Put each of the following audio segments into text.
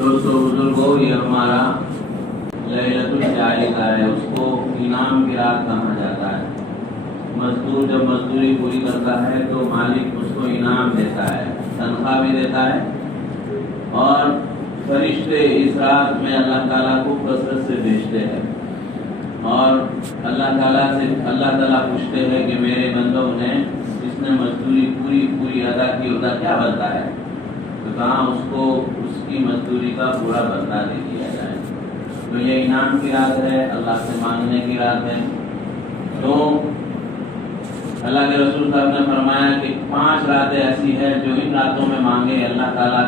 دوستو بزرگوں، یہ ہمارا لیلۃ الجائزہ ہے، اس کو انعام کی رات کہا جاتا ہے۔ مزدور جب مزدوری پوری کرتا ہے تو مالک اس کو انعام دیتا ہے، تنخواہ بھی دیتا ہے، اور فرشتے اس رات میں اللہ تعالیٰ کو کثرت سے بھیجتے ہیں، اور اللہ تعالیٰ پوچھتے ہیں کہ میرے بندوں نے جس نے مزدوری پوری ادا کی ہوتا کیا بنتا ہے، تو کہاں اس کو اس کی مزدوری کا پورا بدلہ دے دیا جائے۔ تو یہ انعام کی رات ہے، اللہ سے مانگنے کی رات ہے۔ تو اللہ کے رسول صاحب نے فرمایا کہ 5 راتیں ایسی ہیں جو ان راتوں میں مانگے، اللہ تعالیٰ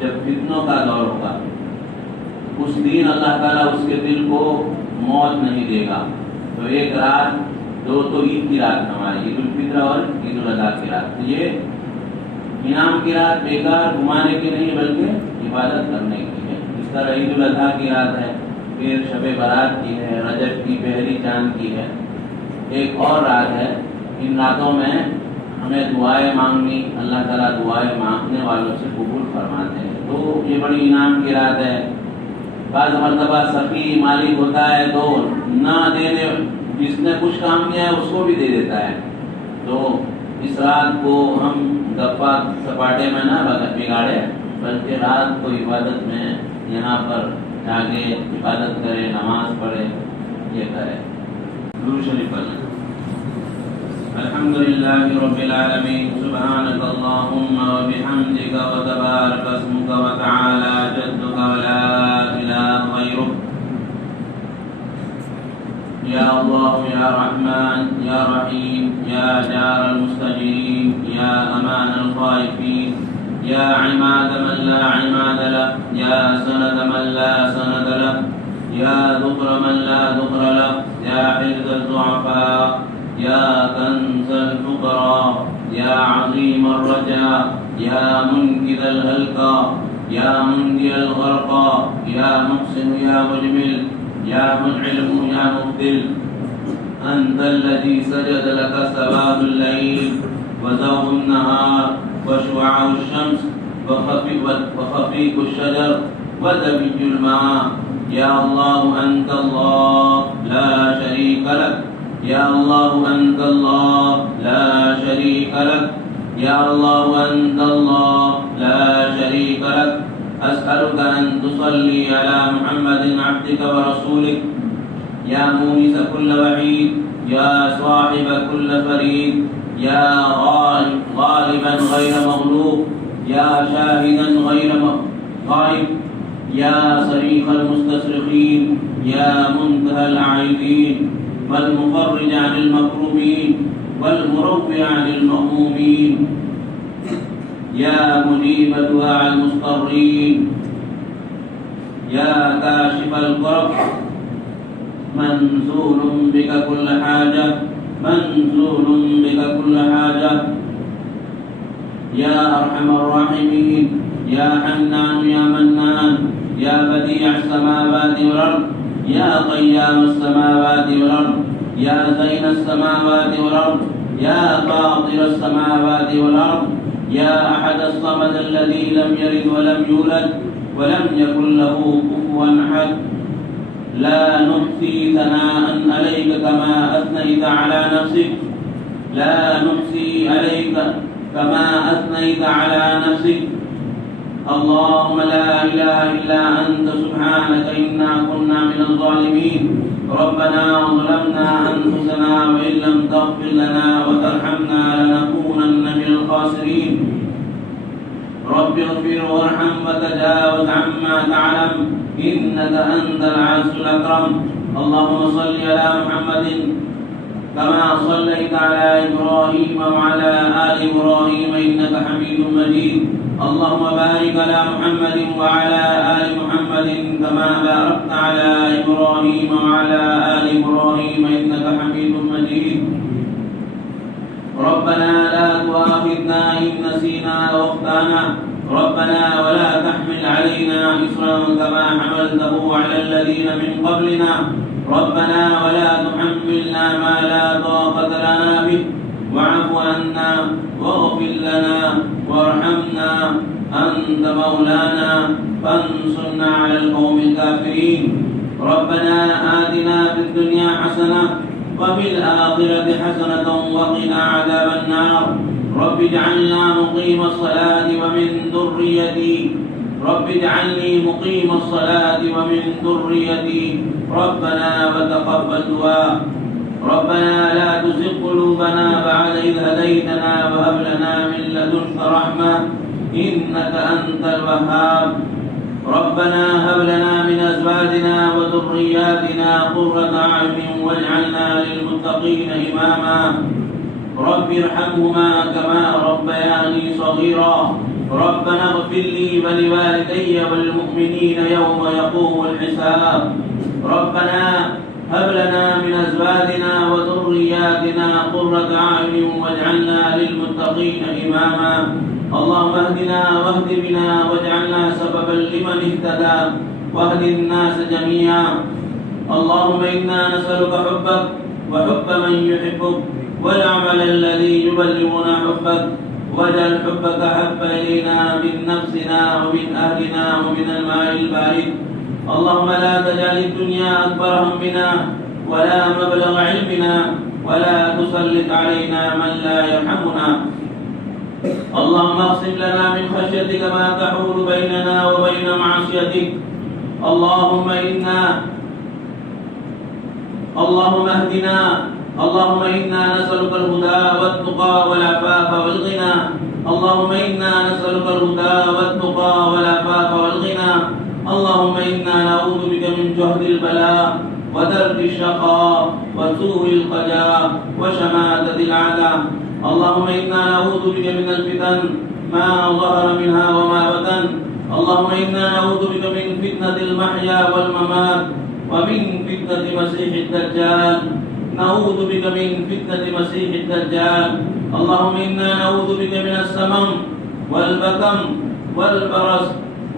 جب فتنوں کا دور ہوگا اس دن اللہ تعالیٰ اس کے دل کو موت نہیں دے گا۔ تو ایک رات، دو تو عید کی رات ہماری، عید الفطر اور عید الاضحیٰ کی رات۔ تو یہ انعام کی رات بیکار گھمانے کی نہیں بلکہ عبادت کرنے کی ہے۔ اس طرح عید الاضحیٰ کی رات ہے، پھر شب برات کی ہے، رجب کی پہلی چاند کی ہے، ایک اور رات ہے۔ ان راتوں میں ہمیں دعائیں مانگنی، اللہ تعالیٰ دعائیں مانگنے والوں سے قبول فرماتے ہیں۔ تو یہ بڑی انعام کی رات ہے۔ بعض مرتبہ سخی مالک ہوتا ہے تو نہ دینے، جس نے کچھ کام کیا ہے اس کو بھی دے دیتا ہے۔ تو اس رات کو ہم گپا سپاٹے میں نہ بگاڑے، بلکہ رات کو عبادت میں یہاں پر جاگے، عبادت کرے، نماز پڑھے، یہ کرے۔ درود شریف پڑھیں۔ الحمدللہ رب العالمین، سبحانک اللہم وبحمدک وتبارک اسمک وتعالی جدک ولا الہ غیرک۔ یا اللہ یا رحمن یا رحیم یا جار المستجیرین یا امان الخائفین یا عماد من لا عماد له یا سند من لا سند له یا ذکر من لا ذکر له یا حفظ الضعفاء یا کنز الفقراء یا عظیم الرجاء یا منقذ الهلكى یا منجي الغرقى یا محسن یا مجمل یا منعلم یا مبدل، أنت الذي سجد لك سواد الليل وزوغ النهار وشعاع الشمس وخفيق الشجر ودبي الماء، يا الله أنت الله لا شريك لك، يا الله أنت الله لا شريك لك، يا الله أنت الله لا شريك لك، أسألك أن تصلي على محمد عبدك ورسولك، يا مونس كل وحيد، يا صاحب كل فريد، يا غالبا غير مغلوب، يا شاهدا غير غائب، يا صريخ المستصرخين، يا منتهى العائدين، والمفرج عن المكروبين، والمروع عن المهمومين، يا مجيب دعاء المضطرين، يا كاشف الكرب، منزول بك كل حاجة، منزول بك كل حاجة، يا أرحم الراحمين، يا حنان يا منان، يا بديع السماوات والأرض، يا قيام السماوات والأرض، يا زين السماوات والأرض، يا فاطر السماوات والأرض، يا أحد الصمد الذي لم يلد ولم يولد ولم يكن له كفوا أحد، لا نحصي ثناء عليك كما أثنيت على نفسك، لا نحصي عليك كما أثنيت على نفسك، اللهم لا إله إلا أنت سبحانك إنا كنا من الظالمين، ربنا ظلمنا أنفسنا وإن لم تغفر لنا وترحمنا لنكونن من الخاسرين، رب اغفر وارحم وتجاوز عما تعلم إنك أنت العزيز الأكرم، اللهم صل على محمد كما صليت على إبراهيم وعلى آل إبراهيم إنك حميد مجيد، اللهم بارك على محمد وعلى آل محمد كما باركت على إبراهيم وعلى آل إبراهيم إنك حميد مجيد، ربنا لا تؤاخذنا إن نسينا وأخطأنا، ربنا ولا تحمل علينا إصرا كما حملته على الذين من قبلنا، ربنا ولا تحملنا ما لا طاقة لنا به، واعف عنا واغفر لنا وارحمنا أنت مولانا فانصرنا على القوم الكافرين. ربنا آتنا في الدنيا حسنة وفي الآخرة حسنة وقنا عذاب النار. رب اجعلنا مقيم الصلاة ومن ذريتي رب اجعلني مقيم الصلاة ومن ذريتي ربنا وتقبل دعاء. ربنا لا تزغ قلوبنا بعد إذ هديتنا وهب لنا من لدنك رحمة إنك أنت الوهاب. ربنا هب لنا من أزواجنا وذرياتنا قرة أعين واجعلنا للمتقين إماما. رب ارحمهما كما ربياني صغيرا. ربنا اغفر لي ولوالدي والمؤمنين يوم يقوم الحساب. ربنا هب لنا من أزواجنا وذرياتنا قرة أعين واجعلنا للمتقين إماما. اللهم اهدنا واهد بنا واجعلنا سببا لمن اهتدى واهد الناس جميعا. اللهم إنا نسألك حبك وحب من يحبك والعمل الذي يبلغنا حبك. واجعل حبك أحب إلينا من نفسنا ومن أهلنا ومن الماء البارد. اللهم لا تجعل الدنيا أكبر همنا ولا مبلغ علمنا ولا تسلط علينا من لا يرحمنا. اللهم اقسم لنا من خشيتك ما تحول بيننا وبين معصيتك. اللهم اهدنا. اللهم إنا نسألك الهدى والتقى والعفاف والغنى. اللهم إنا نسألك الهدى والتقى والعفاف والغنى. اللهم إنا نعوذ بك من جهد البلاء ودرك الشقاء وسوء القضاء وشماتة الأعداء. اللهم إنا نعوذ بك من الفتن ما ظهر منها وما بطن. اللهم إنا نعوذ بك من فتنة المحيا والممات ومن فتنة مسيح الدجال. نعوذ بك من فتنة مسيح الدجال. اللهم إنا نعوذ بك من السمم والبكم والبرص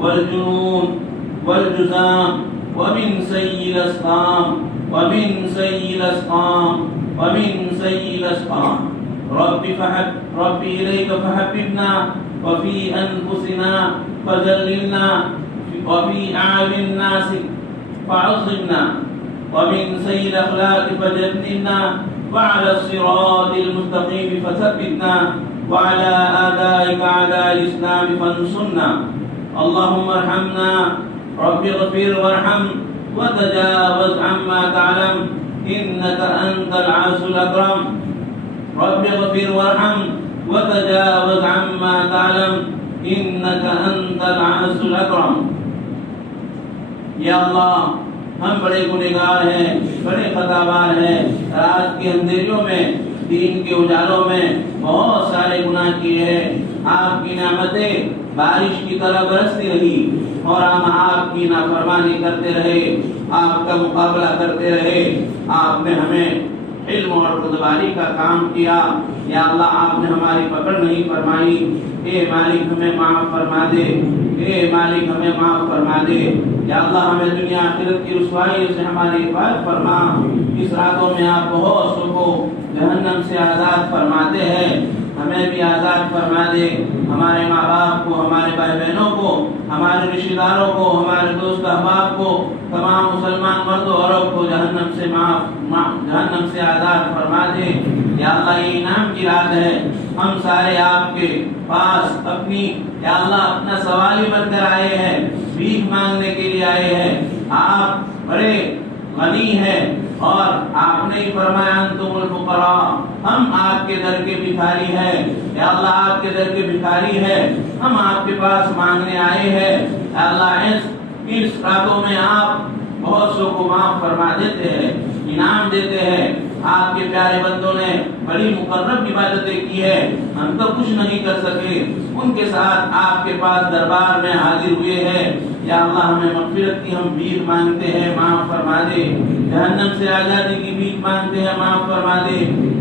والجنون والجذام ومن سيء الأسقام ومن سيء الأسقام. رب إليك فحببنا وفي أنفسنا فجللنا وفي أعين الناس فعظمنا ومن سيء الأخلاق فجنبنا وعلى الصراط المستقيم فثبتنا وعلى أعدائك أعداء الإسلام فانصرنا. اللهم ارحمنا. رب اغفر وارحم وتجاوز عما تعلم إنك أنت العز الأكرم. رب اغفر وارحم وتجاوز عما تعلم إنك أنت العز الأكرم. یا اللہ ہم بڑے گنہگار ہیں، بڑے خطاوار ہیں. رات کی اندھیریوں میں دین کے اجالوں میں بہت سارے گناہ کیے ہیں. آپ کی نعمتیں بارش کی طرح برستی رہی اور ہم آپ کی نافرمانی کرتے رہے، آپ کا مقابلہ کرتے رہے. آپ نے ہمیں علم اور خودباری کا کام کیا. یا اللہ آپ نے ہماری پکڑ نہیں فرمائی. اے مالک ہمیں معاف فرما دے. اے مالک ہمیں معاف فرما دے. یا اللہ ہمیں دنیا آخرت کی رسوائی سے ہماری حفاظت فرما. اس راتوں میں آپ بہت سو کو جہنم سے آزاد فرماتے ہیں. ہمیں بھی آزاد فرما دے. ہمارے ماں باپ کو، ہمارے بھائی بہنوں کو، ہمارے رشتہ داروں کو، ہمارے دوست احباب کو، تمام مسلمان مرد و عورت کو جہنم سے آزاد فرما دے. یا اللہ یہ انعام کی رات ہے. ہم سارے آپ کے پاس یا اللہ اپنا سوال ہی بن کر آئے ہیں، بھیک مانگنے کے لیے آئے ہیں. آپ بڑے غنی ہیں اور آپ نے ہی فرمایا انتم الفقراء. ہم آپ کے در کے بھکاری ہیں. یا اللہ آپ کے در کے بھکاری ہیں. ہم آپ کے پاس مانگنے آئے ہیں. یا اللہ اس راتوں میں آپ بہت سو کو معاف فرما دیتے ہیں، انعام دیتے ہیں. آپ کے پیارے بندوں نے بڑی مقرب عبادتیں کی ہے. ہم تو کچھ نہیں کر سکے، ان کے ساتھ آپ کے پاس دربار میں حاضر ہوئے ہیں. یا اللہ ہمیں مغفرت کی ہم بھیک مانگتے ہیں، معاف فرما دے. جہنم سے آزادی کی بھیک مانگتے ہیں، معاف فرما دے.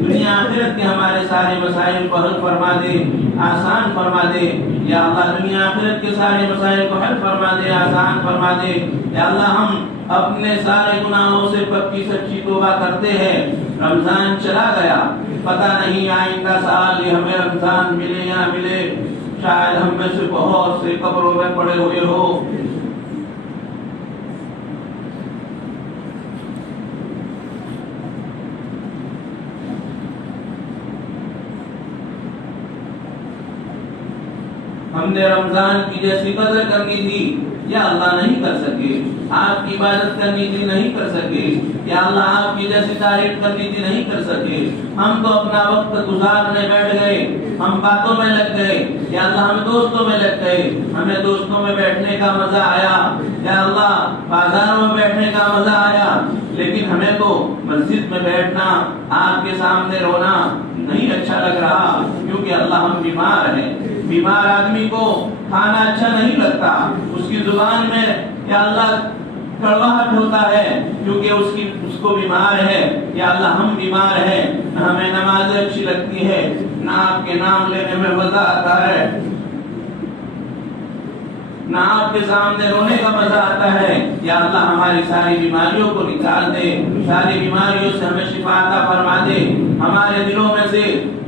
دنیا آخرت کے ہمارے سارے مسائل کو حل فرما دے، آسان فرما دے. یا اللہ دنیا آخرت کے سارے مسائل کو حل فرما دے، آسان فرما دے. یا اللہ ہم اپنے سارے گناہوں سے پکی سچی توبہ کرتے ہیں. رمضان چلا گیا، پتہ نہیں آئندہ سال یہ ہمیں رمضان ملے یا ملے. شاید ہم میں سے بہت سے قبروں میں پڑے ہوئے ہو. ہم نے رمضان کی جیسی قدر کرنی تھی یا اللہ نہیں کر سکے. آپ کی عبادت کرنی تھی نہیں کر سکے. یا اللہ آپ کی جیسی تعریف کرنی تھی نہیں کر سکے. ہم تو اپنا وقت گزارنے بیٹھ گئے, ہم باتوں میں لگ گئے. یا اللہ ہم دوستوں میں لگ گئے, ہمیں دوستوں میں بیٹھنے کا مزہ آیا. یا اللہ بازاروں میں بیٹھنے کا مزہ آیا, لیکن ہمیں تو مسجد میں بیٹھنا, آپ کے سامنے رونا نہیں اچھا لگ رہا, کیونکہ اللہ ہم بیمار ہیں. بیمار آدمی کو کھانا اچھا نہیں لگتا, اس کی زبان میں یا اللہ کڑواہٹ ہوتا ہے کیونکہ اس کو بیمار ہے. یا اللہ ہم بیمار ہیں, نہ ہمیں نماز اچھی لگتی ہے, نہ آپ کے نام لینے میں مزہ آتا ہے, نہ آپ کے سامنے رونے کا مزہ آتا ہے. یا اللہ ہماری ساری بیماریوں کو نکال دے, ساری بیماریوں سے ہمیں شفا عطا فرما دے. ہمارے دلوں میں سے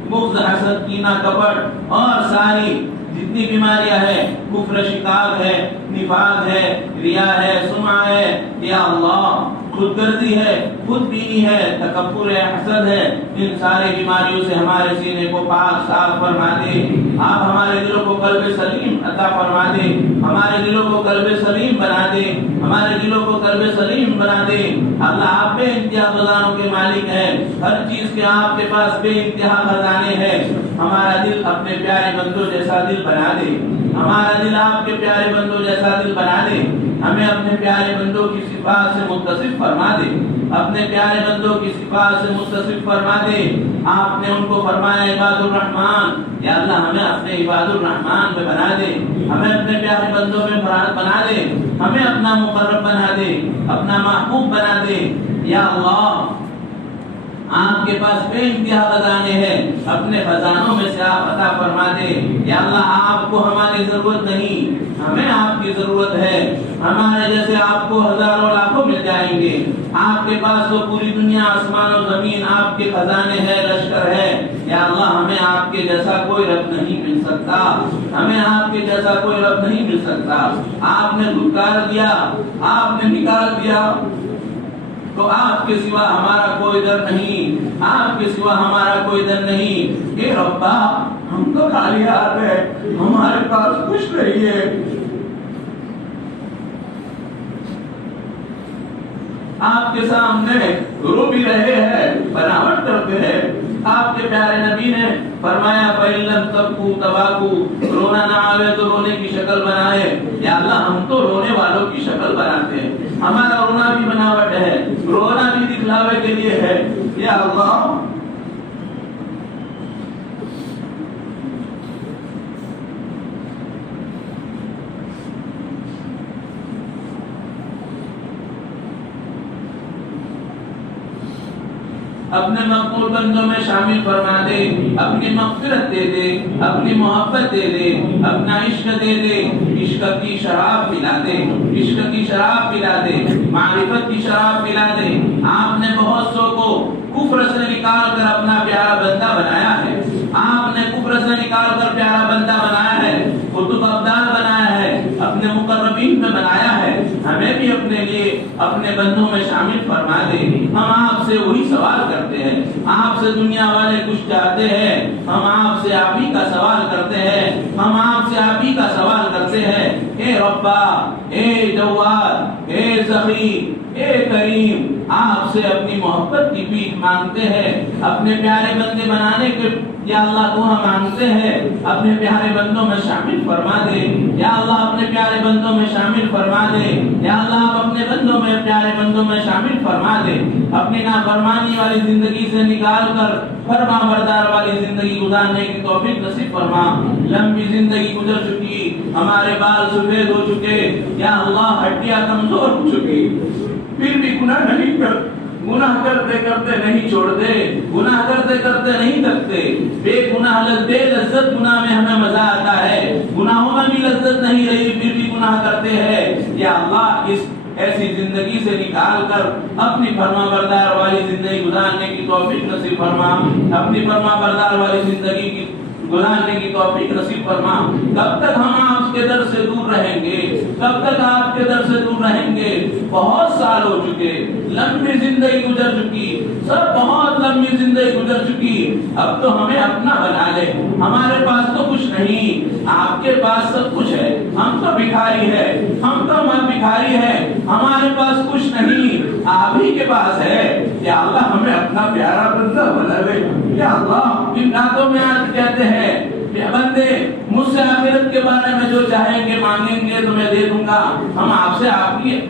بغض, حسد, کینہ, کپٹ اور ساری جتنی بیماریاں ہیں, کفر, شقاق ہے, نفاق ہے, ریا ہے, سمعہ ہے, یا اللہ خود غرضی ہے, خود بینی ہے, تکبر ہے, حسد ہے, ان ساری بیماریوں سے ہمارے سینے کو پاک صاف فرما دے. آپ ہمارے دلوں کو قلب سلیم عطا فرما دے, ہمارے دلوں کو قلب سلیم بنا دے, ہمارے دلوں کو قلب سلیم بنا دے. اللہ آپ بے انتہا خزانوں کے مالک ہیں, ہر چیز کے آپ کے پاس بے انتہا خزانے ہیں. ہمارا دل اپنے پیارے بندوں جیسا دل بنا دے, ہمارا دل آپ کے پیارے بندوں جیسا دل بنا دے. ہمیں اپنے پیارے بندوں کی صفات سے متصف فرما دے, اپنے پیارے بندوں کی صفات سے متصف فرما دے. آپ نے ان کو فرمایا عباد الرحمن, یا اللہ ہمیں اپنے عباد الرحمن میں بنا دے, ہمیں اپنے پیارے بندوں میں بنا دے, ہمیں اپنا مقرب بنا دے, اپنا محبوب بنا دے. یا اللہ آپ کے پاس بے انتہا خزانے ہیں, اپنے خزانوں میں سے آپ عطا فرما دے. یا اللہ آپ کو ہماری ضرورت نہیں, ہمیں آپ کی ضرورت ہے. ہمارے جیسے آپ کو ہزاروں لاکھوں مل جائیں گے, آپ کے پاس تو پوری دنیا آسمان و زمین آپ کے خزانے ہے, لشکر ہے. یا اللہ ہمیں آپ کے جیسا کوئی رب نہیں مل سکتا, ہمیں آپ کے جیسا کوئی رب نہیں مل سکتا. آپ نے دھتکار دیا, آپ نے نکال دیا, تو آپ کے سوا ہمارا کوئی در نہیں, آپ کے سوا ہمارا کوئی در نہیں. اے ربا ہم تو خالی ہاتھ ہیں, ہمارے پاس کچھ نہیں ہے. آپ کے سامنے رو بھی رہے ہیں, بناوٹ کرتے ہیں. آپ کے پیارے نبی نے فرمایا فَإِن لَمْ تَبْكُوا تَبَاكُوا, رونا نہ آوے تو رونے کی شکل بنائے. یا اللہ ہم تو رونے والوں کی شکل بناتے ہیں, ہمارا رونا بھی بناوٹ ہے, رونا بھی دکھلاوے کے لیے ہے. یا اللہ اپنے مقبول بندوں میں شامل فرما دے, اپنی مغفرت دے دے, اپنی محبت دے دے, اپنا عشق دے دے. عشق کی شراب پلا دے, عشق کی شراب پلا دے, معرفت کی شراب پلا دے. آپ نے بہت سو کو کفر سے نکال کر اپنا پیارا بندہ بنایا ہے, آپ نے کفر سے نکال کر پیارا بندہ بنایا ہے, قطب ابدال بنایا ہے, اپنے مقربین میں بنایا ہے. ہمیں بھی اپنے لیے اپنے بندوں میں شامل فرما دے. ہم آپ سے وہی سوال کرتے ہیں, آپ سے دنیا والے کچھ چاہتے ہیں, ہم آپ سے آپ ہی کا سوال کرتے ہیں, ہم آپ سے آپ ہی کا سوال کرتے ہیں. اے ربا, اے جواد, اے سخی, اے کریم, آپ سے اپنی محبت کی بھیک مانگتے ہیں, اپنے پیارے بندے بنانے کے یا اللہ دعا مانگتے ہیں. اپنے پیارے بندوں میں شامل فرما دے. یا اللہ اپنے پیارے بندوں میں شامل فرما دے. یا اللہ آپ اپنے بندوں میں پیارے بندوں میں شامل فرما دے. اپنی نافرمانی والی زندگی سے نکال کر فرما بردار والی زندگی گزارنے کی توفیق نصیب فرما. لمبی زندگی گزر چکی, ہمارے بال سفید ہو چکے, یا اللہ ہڈیاں کمزور ہو چکی, پھر بھی گناہ نہیں کر, گناہ کرتے کرتے نہیں چھوڑتے, گناہ کرتے کرتے نہیں تھکتے. بے گناہ بے لذت گناہ میں ہمیں مزہ آتا ہے, گناہوں میں بھی لذت نہیں رہی پھر بھی گناہ کرتے ہیں. یا اللہ اس ایسی زندگی سے نکال کر اپنی فرما بردار والی زندگی گزارنے کی توفیق نصیب فرما. اپنی فرما بردار والی زندگی کی گزارنے کی توفیق نصیب فرما۔ کب تک ہم آپ کے در سے دور رہیں گے، کب تک آپ کے در سے دور رہیں گے؟ بہت سال ہو چکے، لمبی زندگی گزر چکی، سب بہت لمبی زندگی گزر چکی، اب تو ہمیں اپنا بنا لے۔ ہمارے پاس تو کچھ نہیں، آپ کے پاس سب کچھ ہے، ہم تو بھکاری ہے، ہم تو بھکاری ہے، ہمارے پاس کچھ نہیں، آپ ہی کے پاس ہے۔ یا اللہ ہمیں اپنا پیارا بندہ بنا لے۔ یا اللہ ان راتوں میں آج کہتے ہیں بندے مجھ سے آخرت کے بارے میں جو چاہیں گے مانگیں گے تو میں دے دوں گا۔ ہم آپ سے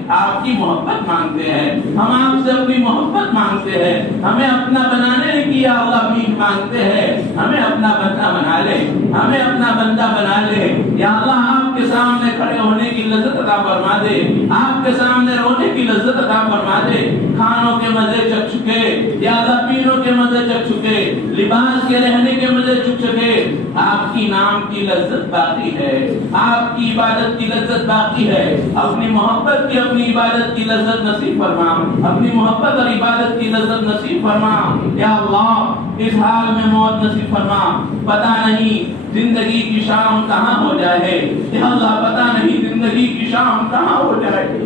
آپ کی محبت مانگتے ہیں، ہم آپ سے اپنی محبت مانگتے ہیں، ہمیں اپنا بنانے کی یا اللہ بھی مانگتے ہیں، ہمیں اپنا بندہ بنا لے، ہمیں اپنا بندہ بنا لے۔ یا اللہ آپ کے سامنے کھڑے ہونے کی لذت عطا فرما دے، آپ کے سامنے رونے کی لذت عطا فرما دے۔ کھانوں کے مزے چکھ چکے، یا اللہ پیروں کے مزے چکھ چکے، لباس کے رہنے کے مزے چکھ چکے، آپ کی نام کی لذت باقی ہے، آپ کی عبادت کی لذت باقی ہے۔ اپنی محبت کی اپنی عبادت کی لذت نصیب فرما، اپنی محبت اور عبادت کی لذت نصیب فرما۔ یا اللہ اس حال میں موت نصیب فرما، پتہ نہیں زندگی کی شام کہاں ہو جائے، یا اللہ پتہ نہیں زندگی کی شام کہاں ہو جائے۔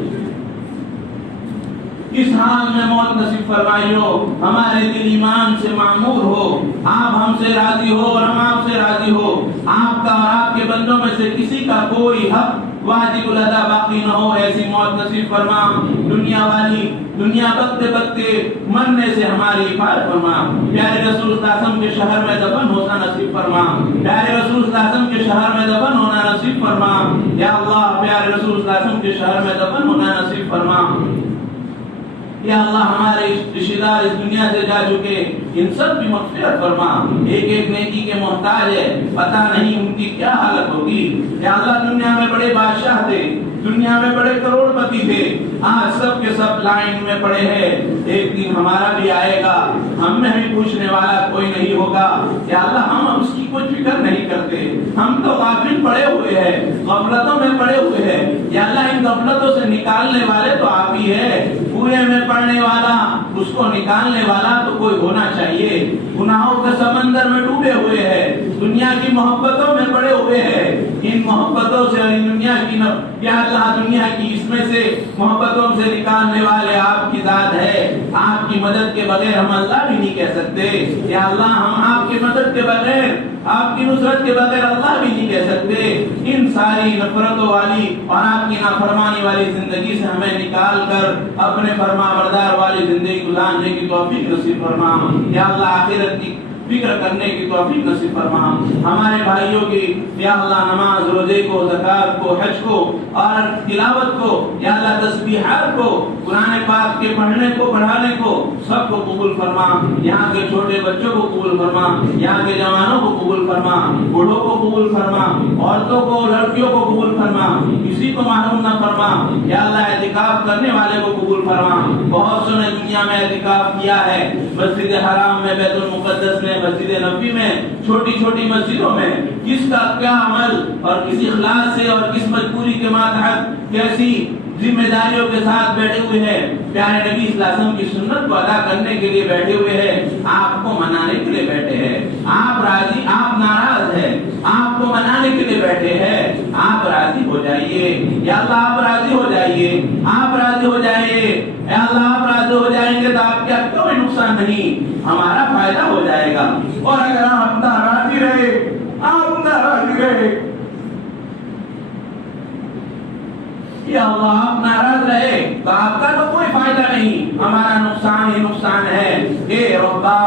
اس حال میں موت نصیب فرمائیو، ہمارے دل ایمان سے معمور ہو، آپ ہم سے راضی ہو اور ہم آپ سے راضی ہو۔ آپ کا اور آپ کے بندوں میں سے کسی کا کوئی حق واجب الادا باقی نہ ہو، ایسی موت نصیب فرما۔ دنیا بکتے بکتے مرنے سے ہماری حفاظت فرما۔ پیارے رسول صلی اللہ علیہ وسلم کے شہر میں دفن ہونا نصیب فرما، پیارے رسول صلی اللہ علیہ وسلم کے شہر میں دفن ہونا نصیب فرما۔ یا اللہ پیارے رسول صلی اللہ علیہ وسلم کے شہر میں دفن ہونا نصیب فرما۔ یا اللہ ہمارے رشتہ دار اس دنیا سے جا چکے، ان سب کی مغفرت فرما۔ ایک ایک نیکی کے محتاج ہے، پتہ نہیں ان کی کیا حالت ہوگی۔ یا اللہ دنیا میں بڑے بادشاہ تھے، دنیا میں بڑے کروڑ پتی تھے، آج سب کے سب لائن میں پڑے ہیں، ایک دن ہمارا بھی آئے گا، ہم میں بھی پوچھنے والا کوئی نہیں ہوگا۔ یا اللہ ہم اس کی کوئی فکر نہیں کرتے، ہم تو غافل پڑے ہوئے ہیں، غفلتوں میں پڑے ہوئے ہیں۔ یا اللہ ان غفلتوں سے نکالنے والے تو آپ ہی ہے، کنویں میں پڑنے والا اس کو نکالنے والا تو کوئی ہونا چاہیے۔ گناہوں کے سمندر میں ڈوبے ہوئے ہیں، دنیا کی محبتوں میں پڑے ہوئے ہیں، ان محبتوں سے اور ان دنیا کی یا اللہ دنیا کی اس میں سے محبتوں سے نکالنے والے آپ کی ذات ہے۔ آپ کی مدد کے بغیر ہم اللہ بھی نہیں کہہ سکتے۔ یا اللہ ہم آپ کی مدد کے بغیر، آپ کی نصرت کے بغیر اللہ بھی نہیں کہہ سکتے۔ ان ساری نفرتوں والی اور آپ کی نافرمانی والی زندگی سے ہمیں نکال کر اپنے فرما بردار والی زندگی گزارنے کی توفیق نصیب فرما۔ یا اللہ آخرت کی فکر کرنے کی توفیق نصیب فرما۔ ہمارے بھائیوں کی یا اللہ نماز روزے کو، زکات کو، حج کو اور تلاوت کو، یا اللہ تسبیحات کو، قرآن پاک کے پڑھنے کو، پڑھانے کو سب کو قبول فرما۔ یہاں کے چھوٹے بچوں کو قبول فرما، یہاں کے جوانوں کو قبول فرما، بوڑھوں کو قبول فرما، عورتوں کو، لڑکیوں کو قبول فرما، کسی کو محروم نہ فرما۔ یا اللہ اعتکاف کرنے والے کو قبول فرما۔ بہت سے نے دنیا میں اعتکاف کیا ہے، مسجد حرام میں، بیت المقدس میں، مسجد نبوی میں، چھوٹی چھوٹی مسجدوں میں، کس کا کیا عمل اور کس اخلاص سے اور کس مجبوری کے ماتحت کیسی ذمہ داریوں کے ساتھ بیٹھے ہوئے ہیں، پیارے نبی صلی اللہ علیہ وسلم کی سنت کو ادا کرنے کے لیے بیٹھے ہوئے ہیں، آپ کو منانے کے لیے بیٹھے ہیں، آپ راضی، آپ ناراض ہیں، آپ کو منانے کے لیے بیٹھے ہیں، آپ راضی ہو جائیے۔ یا اللہ آپ راضی ہو جائیے، آپ راضی ہو جائیے۔ اے اللہ آپ راضی ہو جائیں گے تو آپ کیا کوئی نقصان نہیں، ہمارا فائدہ ہو جائے گا۔ اور اگر آپ ناراضی رہے، آپ ناراضی رہے، یا اللہ آپ ناراض رہے تو آپ کا تو کوئی فائدہ نہیں، ہمارا نقصان ہی نقصان ہے۔ اے ربا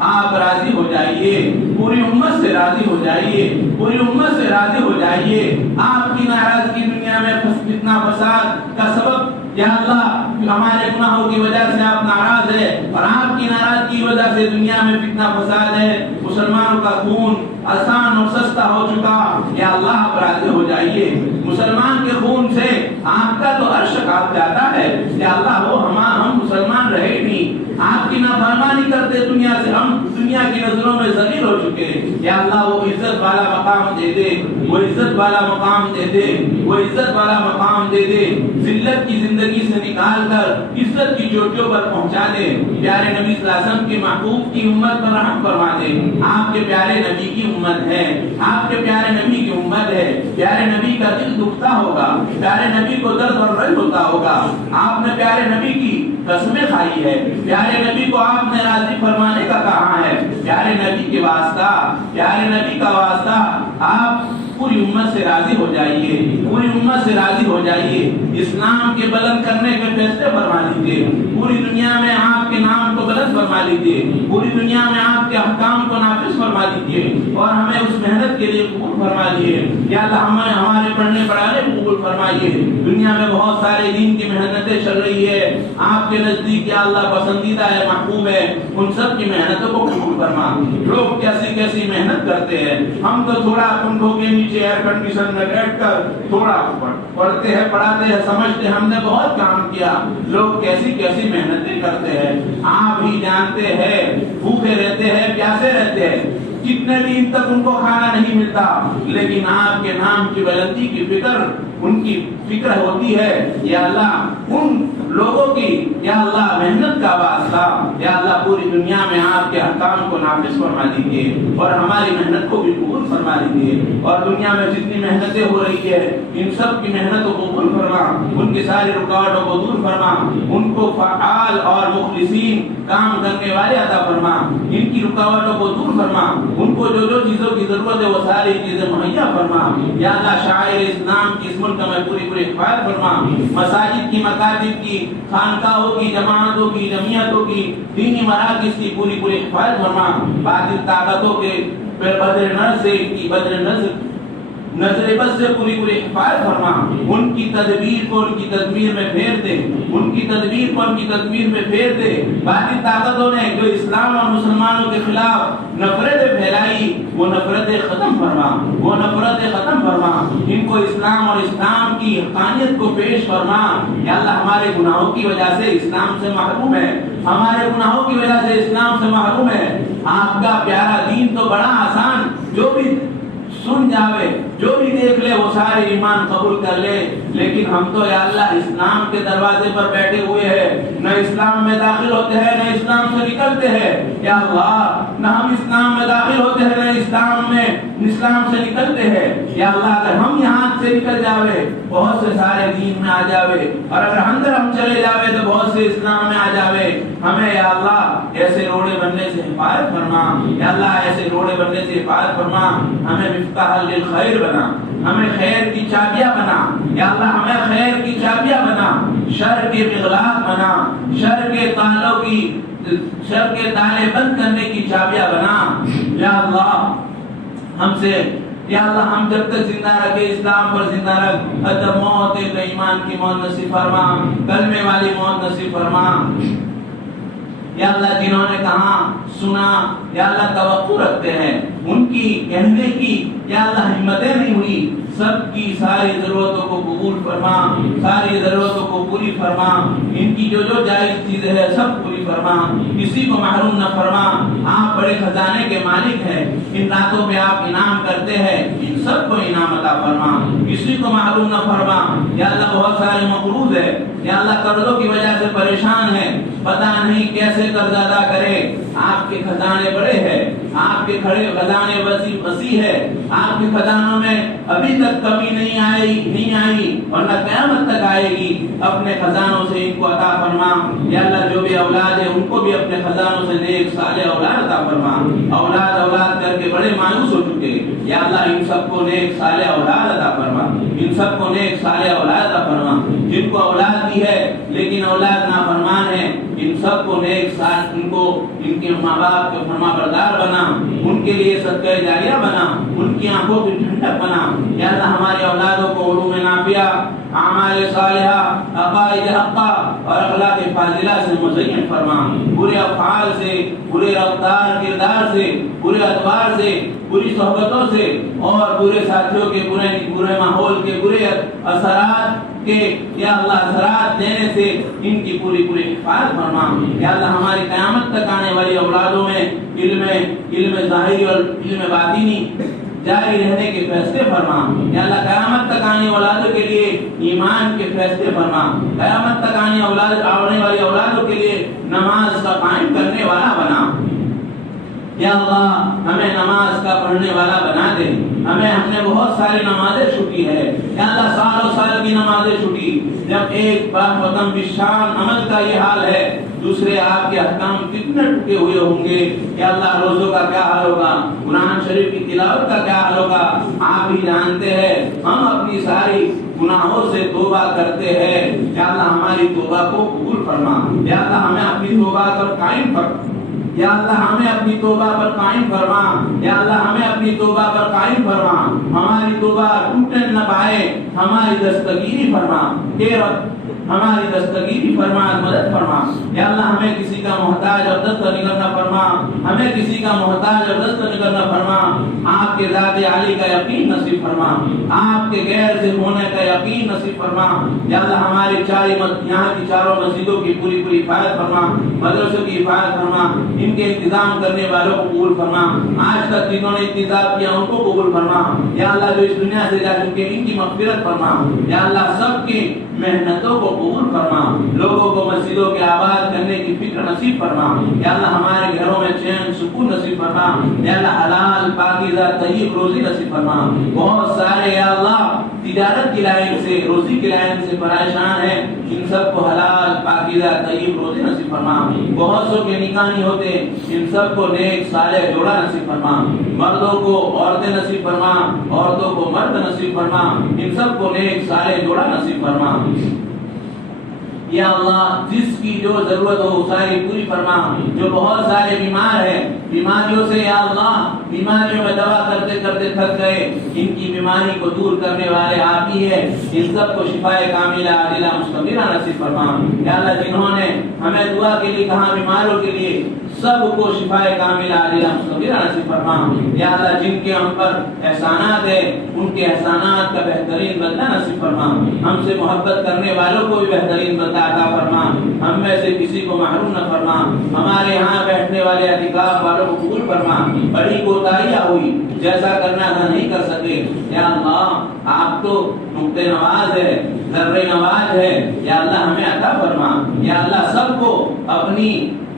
آپ راضی ہو جائیے، پوری امت سے راضی ہو جائیے، پوری امت سے راضی ہو جائیے۔ آپ کی ناراضگی دنیا میں فتنہ فساد کا سبب، یا اللہ ہمارے گناہوں کی وجہ سے آپ ناراض ہے، اور آپ کی ناراضگی کی وجہ سے دنیا میں فتنہ فساد ہے، مسلمانوں کا خون آسان اور سستا ہو چکا۔ یا اللہ آپ راضی ہو جائیے، مسلمان کے خون سے آپ کا تو عرش کانپ جاتا ہے۔ یا اللہ وہ ہم مسلمان رہے نہیں، آپ کی نافرمانی کرتے دنیا سے، ہم دنیا کی نظروں میں ذلیل ہو چکے۔ یا اللہ وہ عزت والا مقام دے دے، وہ عزت والا مقام دے دے، وہ عزت والا مقام دے دے، ذلت کی زندگی سے نکال کر عزت کی چوٹیوں پر پہنچا دے. پیارے نبی صلی اللہ علیہ وسلم کے محبوب کی امت پر رحم فرما دے. آپ کے پیارے نبی کی امت ہے, آپ کے پیارے نبی کی امت ہے. پیارے نبی کا دل دکھتا ہوگا, پیارے نبی کو درد اور رنج ہوتا ہوگا. آپ نے پیارے نبی کی قسمیں کھائی ہے, پیارے نبی کو آپ نے راضی فرمانے کا کہا ہے. پیارے نبی کے واسطہ, پیارے نبی کا واسطہ آپ پوری امت سے راضی ہو جائیے, پوری امت سے راضی ہو جائیے. اسلام کے بلند کرنے کے فیصلے فرما لیجیے. پوری دنیا میں آپ کے نام کو بلند فرما لیجیے, پوری دنیا میں آپ کے احکام کو نافذ فرما لیجیے, اور ہمیں اس محنت کے لیے قبول فرما لیجیے. یا اللہ ہمیں ہمارے پڑھنے پڑھانے کو قبول فرمائیے. دنیا میں بہت سارے دین کی محنتیں چل رہی ہے, آپ کے نزدیک یا اللہ پسندیدہ ہے, محبوب ہے, ان سب کی محنتوں کو قبول فرما. لوگ کیسی کیسی محنت کرتے ہیں, ہم تو تھوڑا پنکھوں کے نیچے ایئر کنڈیشن میں بیٹھ کر تھوڑا پڑھتے ہیں, پڑھاتے ہیں, سمجھتے ہم نے بہت کام کیا. لوگ کیسی کیسی محنتیں کرتے ہیں, آپ ہی جانتے ہیں. بھوکے رہتے ہیں, پیاسے رہتے ہیں, کتنے دن تک ان کو کھانا نہیں ملتا, لیکن آپ کے نام کی بلندی کی فکر ان کی فکر ہوتی ہے. یا اللہ ان لوگوں کی یا اللہ محنت کا واسطہ, یا اللہ پوری دنیا میں آپ کے احکام کو نافذ فرما دیجیے اور ہماری محنت کو بھی قبول فرما دیجیے. اور دنیا میں جتنی محنتیں ہو رہی ہے ان سب کی محنت کو قبول فرما, ان کی ساری رکاوٹوں کو دور فرما, ان کو فعال اور مخلصین کام کرنے والے عطا فرما, ان کی رکاوٹوں کو دور فرما, ان کو جو جو چیزوں کی ضرورت ہے وہ ساری چیزیں مہیا فرما. یا اللہ شاعر اسلام کی اس ملک میں پوری پوری حفاظت فرما. مساجد کی, مکاتب کی, خانقاہوں کی, جماعتوں کی, جمعیتوں کی, دینی مراکز کی پوری پوری حفاظت فرما. باطل طاقتوں کے بدر نظر سے, ان کی بدر نظر بس سے پوری پوری حفاظت فرما. ان کی تدبیر کو ان کی تدبیر میں پھیر دے, ان کی تدبیر کو ان کی تدبیر میں پھیر دے. باقی طاقتوں نے جو اسلام اور مسلمانوں کے خلاف نفرتیں پھیلائی وہ نفرتیں ختم فرما, وہ نفرتیں ختم فرما. ان کو اسلام اور اسلام کی حقانیت کو پیش فرما. یا اللہ ہمارے گناہوں کی وجہ سے اسلام سے محروم ہے, ہمارے گناہوں کی وجہ سے اسلام سے محروم ہے. آپ کا پیارا دین تو بڑا آسان, جو بھی سن جاوے, جو بھی دیکھ لے وہ سارے ایمان قبول کر لے. لیکن ہم تو یا اللہ اسلام کے دروازے پر بیٹھے ہوئے ہیں, نہ اسلام میں داخل ہوتے ہیں نہ اسلام سے نکلتے ہیں. یا اللہ نہ ہم اسلام میں داخل ہوتے ہیں نہ اسلام سے نکلتے ہیں. یا اللہ اگر ہم یہاں سے نکل جاوے بہت سے سارے دین میں آ جاوے, اور اگر اندر ہم چلے جاوے تو بہت سے اسلام میں آ جاوے. ہمیں یا اللہ ایسے روڑے بننے سے حفاظت فرما. یا اللہ ایسے روڑے بننے سے حفاظت فرما. ہمیں مفتاح للخیر بنا, ہمیں خیر کی چابیاں بنا. یا اللہ ہمیں خیر کی چابیاں بنا, شر کے مغلاق بنا, شر کے تالے بند کرنے کی چابیاں بنا. یا اللہ ہم سے, یا اللہ ہم جب تک زندہ رکھے اسلام پر زندہ رکھ, ادب موت ایمان کی موت نصیب فرما, کلمے والی موت نصیب فرما. یا اللہ جنہوں نے کہا سنا یا اللہ توقع رکھتے ہیں, ان کی کہنے کی یا اللہ ہمتیں نہیں ہوئی, سب کی ساری ضرورتوں کو قبول فرما, ساری ضرورتوں کو پوری فرما. ان کی جو جو جائز چیزیں ہیں سب پوری فرما, کسی کو محروم نہ فرما. آپ بڑے خزانے کے مالک ہیں, ان راتوں میں آپ انعام کرتے ہیں, ان سب کو انعام عطا فرما, کسی کو محروم نہ فرما. یا اللہ بہت سارے مقروض ہیں, یا اللہ قرضوں کی وجہ سے پریشان ہیں, پتہ نہیں کیسے قرض ادا کرے. آپ کے خزانے بڑے ہیں, آپ کے کھڑے خزانے وسیع ہے, آپ کے خزانوں میں ابھی تک کمی نہیں آئی اور نہ قیامت تک آئے گی. اپنے خزانوں سے ان کو عطا فرما. یا اللہ جو بھی اولاد ہے ان کو بھی اپنے خزانوں سے نیک صالح اولاد عطا فرما. اولاد کر کے بڑے مایوس ہو چکے, یا اللہ ان سب کو نیک صالح اولاد عطا فرما, ان سب کو نیک صالح اولاد عطا فرما. جن کو اولاد دی ہے لیکن اولاد نافرمان ہے, ان سب کو نیک ان کے ماں باپ کے فرما بردار بنا, ان کے لیے صدقہ جاریہ بنا, ان کی آنکھوں کی ٹھنڈک بنا. یا اللہ ہماری اولادوں کو علوم نافعہ, اعمال صالحہ, عقائد حقہ اور اخلاق فاضلہ سے مزین فرما. برے افعال سے, برے رفتار کردار سے, برے ادوار سے, بری صحبتوں سے اور برے ساتھیوں کے برے ماحول کے برے اثرات کے یا اللہ اثرات دینے سے ان کی پوری حفاظت فرما. یا اللہ ہماری قیامت تک آنے والی اولادوں میں علم ظاہری اور علم باطنی جاری رہنے کے فیصلے فرما یا اللہ قیامت تک آنے اولادوں کے لیے ایمان کے فیصلے فرما قیامت تک آنے والی اولادوں کے لیے نماز کا قائم کرنے والا بنا یا اللہ ہمیں نماز کا پڑھنے والا بنا دے ہم نے بہت ساری نمازیں چھوٹی ہے یا اللہ سالوں سال کی نمازیں چھوٹی جب ایک بار ختم بشان عمل کا یہ حال ہے دوسرے آپ کے احکام کتنے ٹوٹے ہوئے ہوں گے یا اللہ روزوں کا کیا حال ہوگا قرآن شریف کی تلاوت کا کیا حال ہوگا آپ ہی جانتے ہیں ہم اپنی ساری گناہوں سے توبہ کرتے ہیں یا اللہ ہماری توبہ کو قبول فرما یا اللہ ہمیں اپنی توبہ پر قائم فرما یا اللہ ہمیں اپنی توبہ پر قائم فرما یا اللہ ہمیں اپنی توبہ پر قائم فرما ہماری توبہ ٹوٹنے نہ پائے ہماری دستگیری فرما اے رب ہماری دستگیری فرما مدد فرما یا اللہ ہمیں کسی کا محتاج اور دست نہیں کرنا فرما ہمیں کسی کا محتاج اور دست نہیں کرنا فرما آپ کے ذات عالی کا یقین نصیب فرما آپ کے غیر سے ہونے کا یقین نصیب فرما یا اللہ ہماری یہاں کی چاروں مسجدوں کی پوری حفاظت فرما مدرسوں کی حفاظت فرما ان کے انتظام کرنے والوں کو قبول فرما آج تک جنہوں نے انتظام کیا ان کو قبول فرما یا اللہ جو اس دنیا سے جا چکے ان کی مغفرت فرما یا اللہ سب کی محنتوں کو قبول فرما لوگوں کو مسجدوں کے آباد کرنے کی فکر نصیب فرما یا اللہ ہمارے گھروں میں چین سکون نصیب فرما یا اللہ حلال پاکیزہ طیب روزی نصیب فرما بہت سارے یا اللہ تجارت کی لائن سے روزی کی لائن سے پریشان ہیں ان سب کو حلال پاکیزہ طیب روزی نصیب فرما بہت سو کے نکاح نہیں ہوتے ان سب کو نیک صالح جوڑا نصیب فرما مردوں کو عورتیں نصیب فرما عورتوں کو مرد نصیب فرما ان سب کو نیک صالح جوڑا نصیب فرما یا اللہ جس کی جو ضرورت ہو ساری پوری فرما جو بہت سارے بیمار ہیں بیماریوں سے یا اللہ بیماریوں میں دوا کرتے کرتے تھک گئے ان کی بیماری کو دور کرنے والے آپ ہی ہے ان سب کو شفاء کاملہ عاجلہ مستمرہ نصیب فرما یا اللہ جنہوں نے ہمیں دعا کے لیے کہا بیماروں کے لیے سب کو شفاء کاملہ عاجلہ مستمرہ نصیب فرما یا اللہ جن کے ہم پر احسانات ہیں ان کے احسانات کا بہترین بدلہ نصیب فرما ہم سے محبت کرنے والوں کو بھی بہترین بدلہ عطا فرما ہم میں سے کسی کو محروم نہ فرما ہمارے یہاں بیٹھنے والے اعتکاف والوں کو قبول فرما بڑی کوتاہیاں ہوئی جیسا کرنا تھا نہیں کر سکے یا اللہ آپ تو نقطۂ نواز ہے ذرے نواز ہے یا اللہ ہمیں عطا فرما یا اللہ سب کو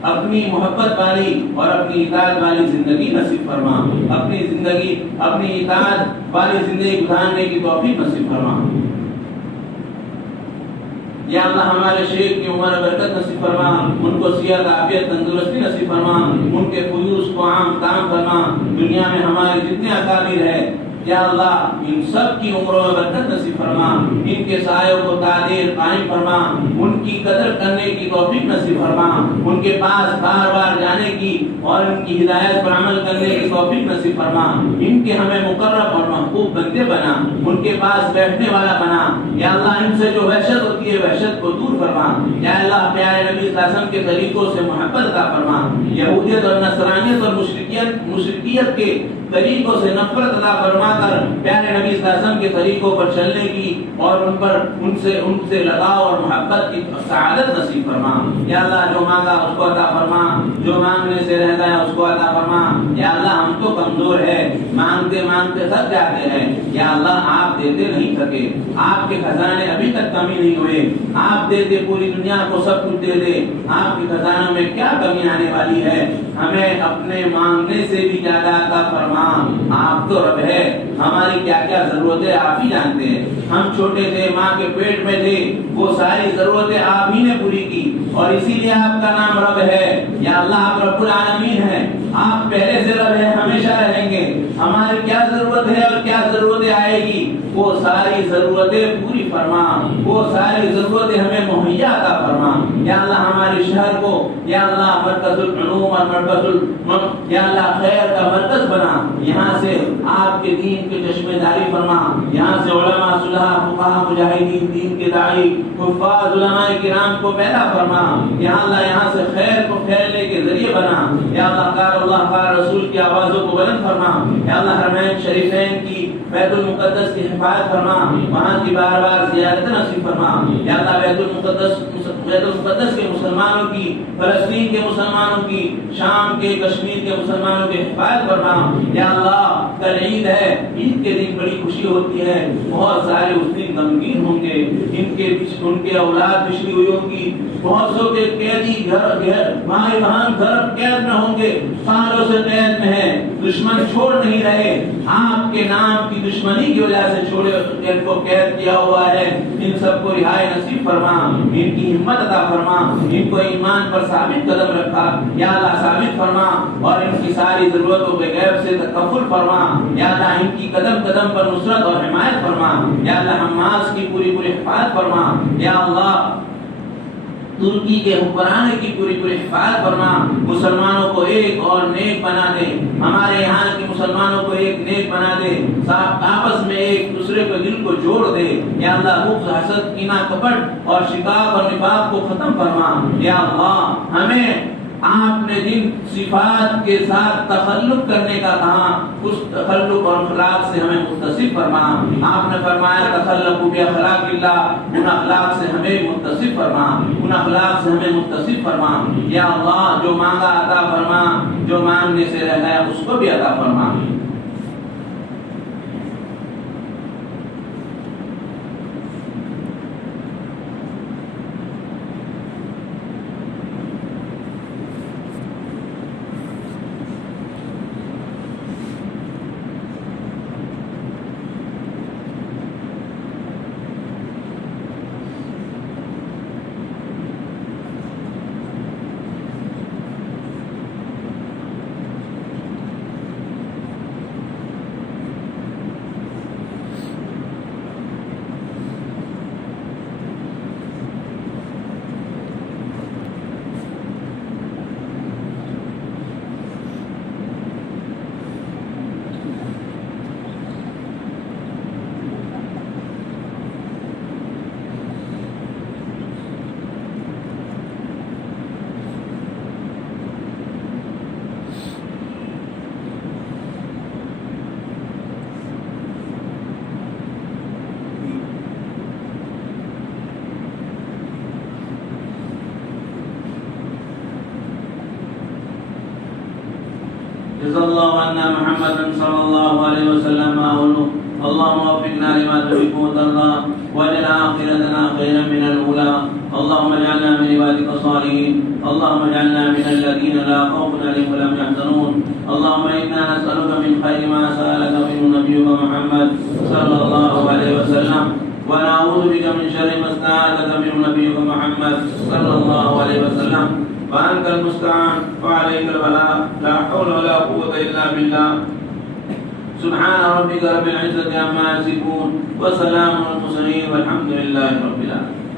اپنی محبت والی اور اپنی اطاعت والی زندگی نصیب فرما اپنی اطاعت والی زندگی گزارنے کی توفیق نصیب فرما یا اللہ ہمارے شیخ کی عمر برکت نصیب فرما ان کو صحت عافیت تندرستی نصیب فرما ان کے فیوز کو عام کام فرما دنیا میں ہمارے جتنے اکابر ہے یا اللہ ان سب کی عمروں میں برکت نصیب فرما ان کے سایوں کو تعدیر قائم فرما ان کی قدر کرنے کی توفیق نصیب فرما ان کے پاس بار بار جانے کی اور ان کی ہدایت پر عمل کرنے کی توفیق نصیب فرما ان کے ہمیں مقرب اور محبوب بندے بنا ان کے پاس بیٹھنے والا بنا یا اللہ ان سے جو وحشت ہوتی ہے وحشت کو دور فرما یا اللہ پیارے نبی صلی اللہ علیہ وسلم کے طریقوں سے محبت عطا فرما یہودیت اور نصرانیت اور مشرکیت کے طریقوں سے نفرت عطا فرما کر پیارے نبی صلی اللہ علیہ وسلم کے طریقوں پر چلنے کی اور ان سے لگاؤ اور محبت کی سعادت نصیب فرما یا اللہ جو مانگا اس کو عطا فرما جو مانگنے سے رہ گیا اس کو عطا فرما یا اللہ ہم تو کمزور ہے مانگتے مانگتے تھک جاتے ہیں یا اللہ آپ دیتے نہیں تھکے آپ کے خزانے ابھی تک کمی نہیں ہوئے آپ دیتے پوری دنیا کو سب کچھ دے دے آپ کے خزانوں میں کیا کمی آنے والی ہے ہمیں اپنے مانگنے سے بھی زیادہ عطا فرما آپ تو رب ہے ہماری کیا کیا ضرورتیں آپ ہی جانتے ہیں ہم چھوٹے تھے ماں کے پیٹ میں تھے وہ ساری ضرورتیں آپ ہی نے پوری کی اور اسی لیے آپ کا نام رب ہے یا اللہ آپ رب العالمین ہیں آپ پہلے سے رب ہے ہمیشہ رہیں گے ہماری کیا ضرورت ہے اور کیا ضرورتیں آئے گی وہ ساری ضرورتیں پوری فرما وہ ساری ضرورتیں ہمیں مہیا عطا فرما یا اللہ ہمارے شہر کو یا اللہ مرکز العلوم اور یا اللہ خیر کا مرکز بنا یہاں سے آپ کے دین کے چشمے داری فرما یہاں سے علماء صلحاء فقہاء مجاہدین دین کے داعی حفاظ علماء کرام کو پیدا فرما یا اللہ یہاں سے خیر کو پھیلنے کے ذریعے بنا یا اللہ قال رسول کی آوازوں کو بلند فرما یا اللہ حرمین شریفین کی بیت المقدس کی حفاظت فرما وہاں کی بار بار زیارت نصیب فرما یا اللہ بیت المقدس مقدس کے مسلمانوں کی، فلسطین کے مسلمانوں کی، شام کے، کشمیر کے مسلمانوں کی حفاظت فرما۔ یا اللہ کل عید ہے، عید کے دن بڑی خوشی ہوتی ہے، بہت سارے اس دن غمگین ہوں گے، ان کے اولاد پچھڑی ہوئی ہوگی، بہت سو کے قیدی بھائی بہن گھر قید میں ہوں گے، سالوں سے قید میں ہے، دشمن چھوڑ نہیں رہے، آپ کے نام کی دشمنی کی وجہ سے چھوڑے ان کو قید کیا ہوا ہے، ان سب کو رہائی نصیب فرما، ان کی ہمت عطا فرما، ان کو ایمان پر ثابت قدم رکھا یا اللہ ثابت فرما، اور ان کی ساری ضرورتوں کے غیب سے تکفل فرما یا اللہ، ان کی قدم قدم پر نصرت اور حمایت فرما یا اللہ، حماس کی پوری حفاظت فرما یا اللہ، ترکی کے حکمران کی پوری حفاظت فرما، مسلمانوں کو ایک اور نیک بنا دے، ہمارے یہاں کے مسلمانوں کو ایک نیک بنا دے، آپس میں ایک دوسرے کے دل کو جوڑ دے یا اللہ، بغض، حسد، کینہ، کپٹ اور شقاق اور نفاق کو ختم فرما یا اللہ، ہمیں آپ نے جن صفات کے ساتھ تخلق کرنے کا کہا، اس تخلق اور اخلاق سے ہمیں متصف فرما، آپ نے فرمایا تخلقوا باخلاق اللہ، ان اخلاق سے ہمیں متصف فرما، ان اخلاق سے ہمیں متصف فرما یا اللہ، جو مانگا عطا فرما، جو مانگنے سے رہ گیا اس کو بھی عطا فرما۔ جزا الله عنا محمدا صلى الله عليه وسلم ما أولو. اللهم وفقنا لما تحب وترضى واجعل آخرتنا خيرا من الأولى. اللهم اجعلنا من عبادك الصالحين. اللهم اجعلنا من الذين لا خوف عليهم ولا هم يحزنون. اللهم إنا نسألك من خير ما سألك منه نبيك محمد صلى الله عليه وسلم، ونعوذ بك من شر ما استعاذك منه نبيك محمد صلى الله عليه وسلم، وأنت المستعان وعليك البلاغ، لا حول ولا قوة إلا بالله. سبحان ربك رب العزة عما يصفون وسلام على المرسلين والحمد لله رب العالمين.